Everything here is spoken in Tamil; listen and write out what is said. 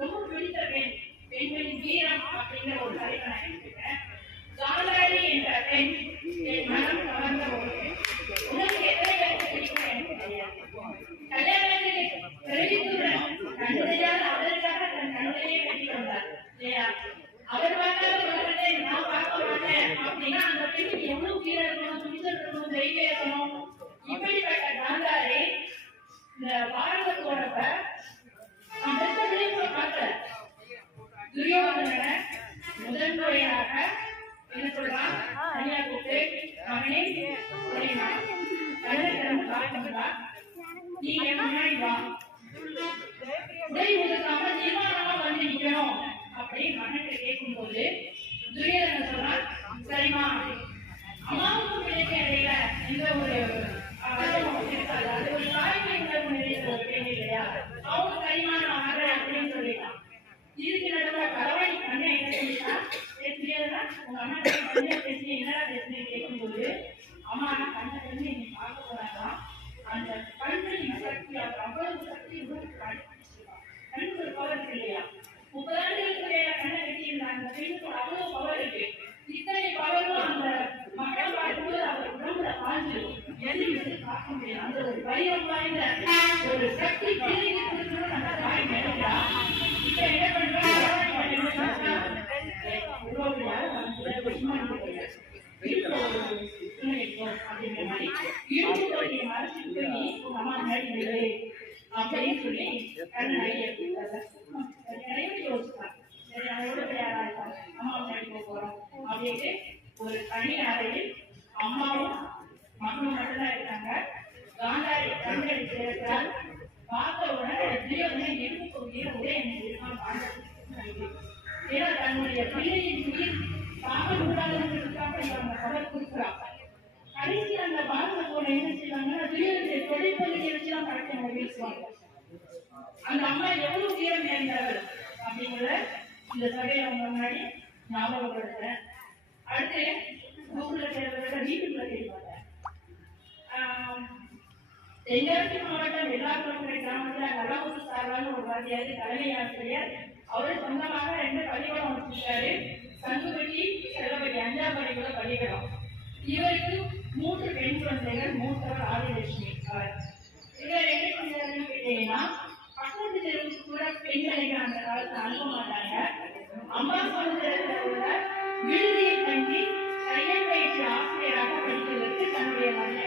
ரொம்ப பிடித்த பெண்களின் வீரம் அப்படிங்கிற ஒரு தலைப்பை நான் எடுத்துக்கிறேன். காந்தாரி என்ற பெண் என் மனம் கவர்ந்த ஒரு பெண். உனக்கு எத்தனை பேருக்கு பிடிக்கும் எனக்கு தெரியாது. கல்யாணத்துக்கு தெரிவித்துடன் கண்ணுடையால் அவருக்காக தன் கண்ணுடையே கட்டி கொண்டார் இல்லையா? அவர் பார்க்காத உலகத்தை நான் பார்க்க மாட்டேன் அப்படின்னா அந்த பெண்ணுக்கு எவ்வளவு கீழே இருக்கணும், துணிச்சல் இருக்கணும், தைரியம் இருக்கணும். இப்படிப்பட்ட காந்தாரி இந்த பாரதம் போறப்ப நான் பெற்ற பார்த்த துரியோதனனை முதல் முறையாக என்ன சொல்றான், தனியா கூப்பிட்டு அவனே தெரியுமா கண்ணன் பார்க்கா நீ என் முன்னாடி வா, உடை ஒதுக்காம தீர்மானமா வந்து நிக்கணும் அப்படின்னு மகன்கிட்ட கேட்கும் போது துரியோதனன் சொல்றான், சரிமா அம்மாவுக்கும் பிள்ளைக்கு இடையில எந்த ஒரு இருக்காது, அது ஒரு தாய்மை உணர்வு நிறைந்த ஒரு பெண் இல்லையா, அவங்க சரிமா நான் வர்றேன் அப்படின்னு சொல்லிட்டான். இதுக்கு நடுவுல கலவாணி கண்ணை என்ன சொல்லிட்டா, பேசுறீங்களா உங்க அம்மா கண்ணை பேசி என்னடா பேசுறீங்க கேட்கும்போது, அம்மா நான் கண்ணை வந்து நீ பார்க்க போறாங்களாம், அந்த கண்ணின் சக்தி அவ்வளவு சக்தி கண்ணுக்கு ஒரு பவர் இருக்கு இல்லையா, 30 ஆண்டுகளுக்கு கண்ணை கட்டியிருந்தாங்க அந்த பெண்ணுக்கு அவ்வளவு பவர் இருக்கு. இத்தனை பவரும் அந்த மக்கள் பார்க்கும்போது அவர் உடம்புல பாஞ்சு எண்ணி பார்க்க முடியாது. அந்த ஒரு பயம் வாய்ந்த ஒரு சக்தி அந்த தாய் நினைக்கிறா. இப்ப என்ன பண்றோம், அப்படிங்கிற மாதிரி அம்மா நடிக்கிறது அப்படின்னு சொல்லி கண்ணு நிறைய யோசிப்பாங்க. சரி அவங்களோட யாரா இருப்பாங்க, அம்மாவை நடிக்க போறோம் அப்படின்ட்டு ஒரு தனி அறையில் அம்மாவும் மகனும் மட்டும்தான் இருக்காங்க. காந்தாரி கண்கள் சேர்த்தால் பார்த்த உடனே துரியோதனன் இருக்கக்கூடிய ஒரே இருக்கான். ஏன்னா தன்னுடைய பிள்ளையின் உயிர் சாக கூடாதுன்றதுக்காக அந்த கவர் கொடுக்குறான். கடைசி அந்த பாரத போல என்ன செய்வாங்கன்னா துரியோதனை தொழிற்பகுதியை வச்சுதான் கரெக்டாக பேசுவாங்க. அந்த அம்மா எவ்வளவு வீரம் நேர்ந்தவர் அப்படிங்கிறத இந்த சபையில அவங்க முன்னாடி ஞாபகப்படுத்துறேன். அடுத்து ஊர்ல சேர்ந்தவரை வீட்டுக்குள்ள கேட்பாங்க. தென்காசி மாவட்டம் வெள்ளாக்குளத்துறை கிராமத்துல நல்லாபுரம் சார்பான ஒரு வாத்தியார் தலைமை ஆசிரியர். அவரு சொந்தமாக 2 பள்ளிக்கூடம் வச்சிருக்காரு. சங்குபட்டி செல்லப்பட்டி 5ஆம் பள்ளிக்கூட பள்ளிக்கூடம். இவருக்கு 3 பெண் குழந்தைகள். மூத்தவர் ஆதிலட்சுமி. இவர் என்ன செஞ்சாருன்னு கேட்டீங்கன்னா பக்கத்து தெருவுக்கு கூட பெண்களை அந்த காலத்துல அனுப்ப மாட்டாங்க. அம்மா சமுதிரத்துல உள்ள விடுதியை தங்கி தையல் பயிற்சி ஆசிரியராக படிப்பதற்கு தன்னுடைய மகனை